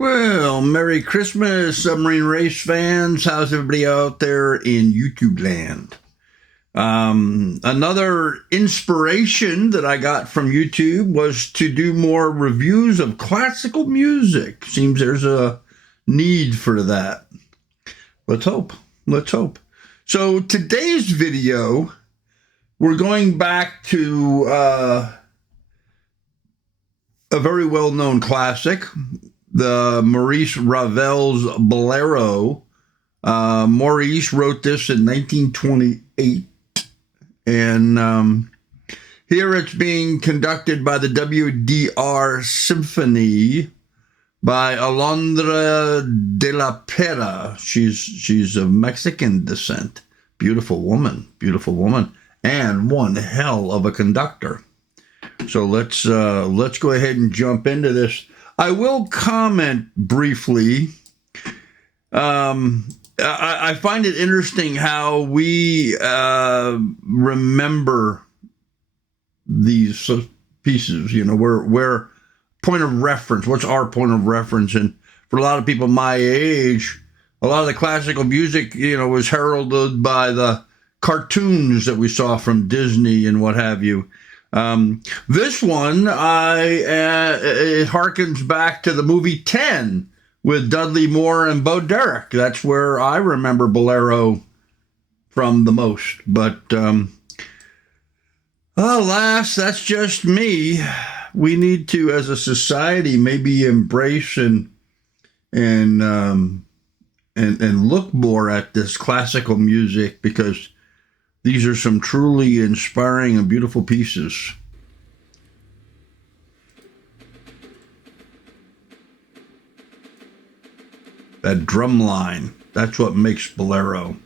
Well, Merry Christmas, Submarine Race fans. How's everybody out there in YouTube land? Another inspiration that I got from YouTube was to do more reviews of classical music. Seems there's a need for that. Let's hope. Let's hope. So today's video, we're going back to a very well-known classic, the Maurice Ravel's Bolero. Maurice wrote this in 1928, and here it's being conducted by the WDR Symphony by Alondra de la Parra. She's of Mexican descent. Beautiful woman, and one hell of a conductor. So let's go ahead and jump into this. I will comment briefly. I find it interesting how we remember these pieces. You know, where point of reference. What's our point of reference? And for a lot of people my age, a lot of the classical music, was heralded by the cartoons that we saw from Disney and what have you. This one, it harkens back to the movie 10 with Dudley Moore and Bo Derek. That's where I remember Bolero from the most. But alas, that's just me. We need to, as a society, maybe embrace and look more at this classical music, because these are some truly inspiring and beautiful pieces. That drum line, that's what makes Bolero.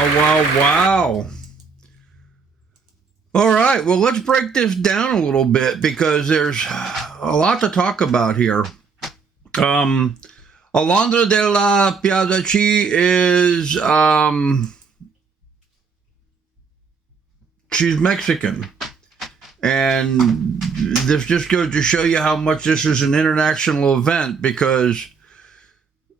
Wow. All right, well, let's break this down a little bit because there's a lot to talk about here. Alondra de la Piazzaci is, she's Mexican. And this just goes to show you how much this is an international event because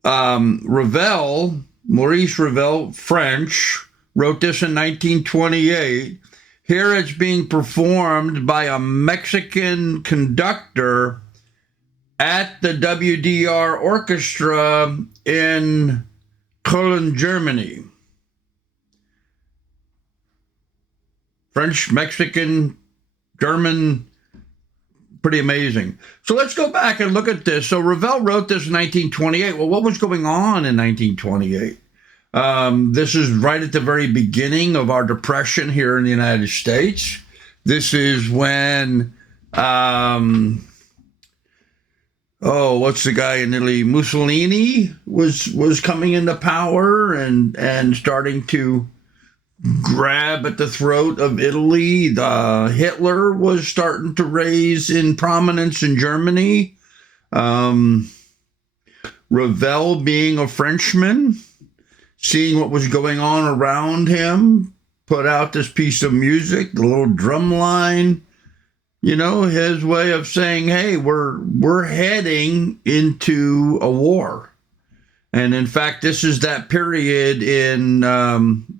Ravel, Maurice Ravel, French, wrote this in 1928. Here it's being performed by a Mexican conductor at the WDR Orchestra in Cologne, Germany. French, Mexican, German, pretty amazing. So let's go back and look at this. So Ravel wrote this in 1928. Well, what was going on in 1928? This is right at the very beginning of our depression here in the United States. This is when, what's the guy in Italy? Mussolini was coming into power and starting to grab at the throat of Italy. Hitler was starting to raise in prominence in Germany. Ravel, being a Frenchman, seeing what was going on around him, put out this piece of music, the little drum line, his way of saying, hey, we're heading into a war. And in fact, this is that period in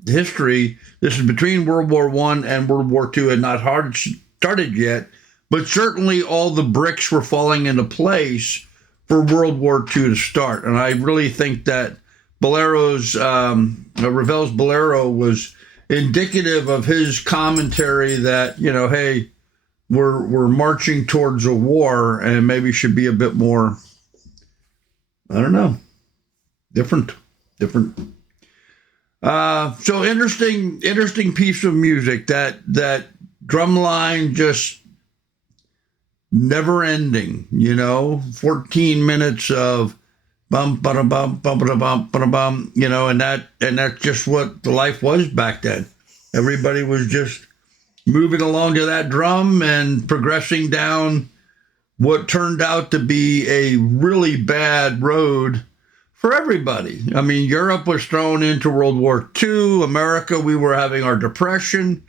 history. This is between World War I and World War II, and not hard started yet, but certainly all the bricks were falling into place for World War II to start. And I really think that Ravel's Bolero was indicative of his commentary that, hey, we're marching towards a war and maybe should be a bit more, I don't know, different. So interesting piece of music. That drum line just never ending. 14 minutes of bum ba bum bum bum bum bum. And that's just what the life was back then. Everybody was just moving along to that drum and progressing down what turned out to be a really bad road for everybody. I mean, Europe was thrown into World War II. America, we were having our depression.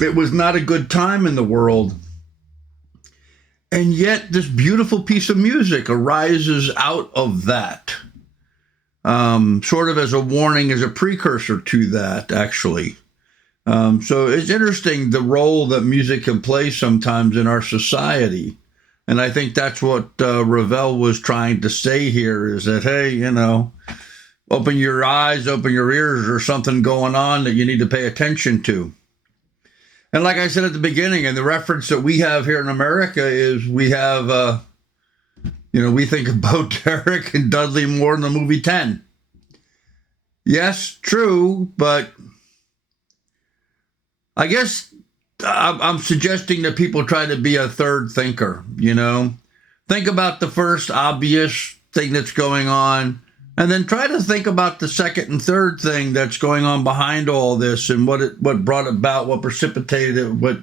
It was not a good time in the world. And yet this beautiful piece of music arises out of that, sort of as a warning, as a precursor to that, actually. So it's interesting the role that music can play sometimes in our society. And I think that's what Ravel was trying to say here is that, hey, open your eyes, open your ears, or something going on that you need to pay attention to. And like I said at the beginning, and the reference that we have here in America is we have, we think of Bo Derek and Dudley Moore in the movie 10. Yes, true, but I guess I'm suggesting that people try to be a third thinker, Think about the first obvious thing that's going on, and then try to think about the second and third thing that's going on behind all this and what brought about, what precipitated it,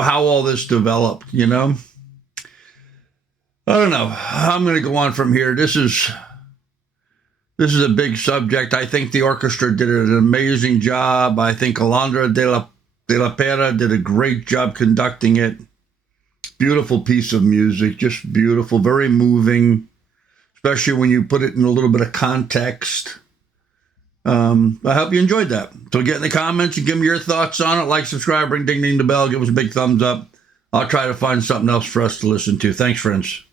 how all this developed, I don't know. I'm going to go on from here. This is a big subject. I think the orchestra did an amazing job. I think Alondra de la Parra did a great job conducting it. Beautiful piece of music, just beautiful, very moving, especially when you put it in a little bit of context. I hope you enjoyed that. So get in the comments and give me your thoughts on it. Like, subscribe, ring ding ding the bell, give us a big thumbs up. I'll try to find something else for us to listen to. Thanks, friends.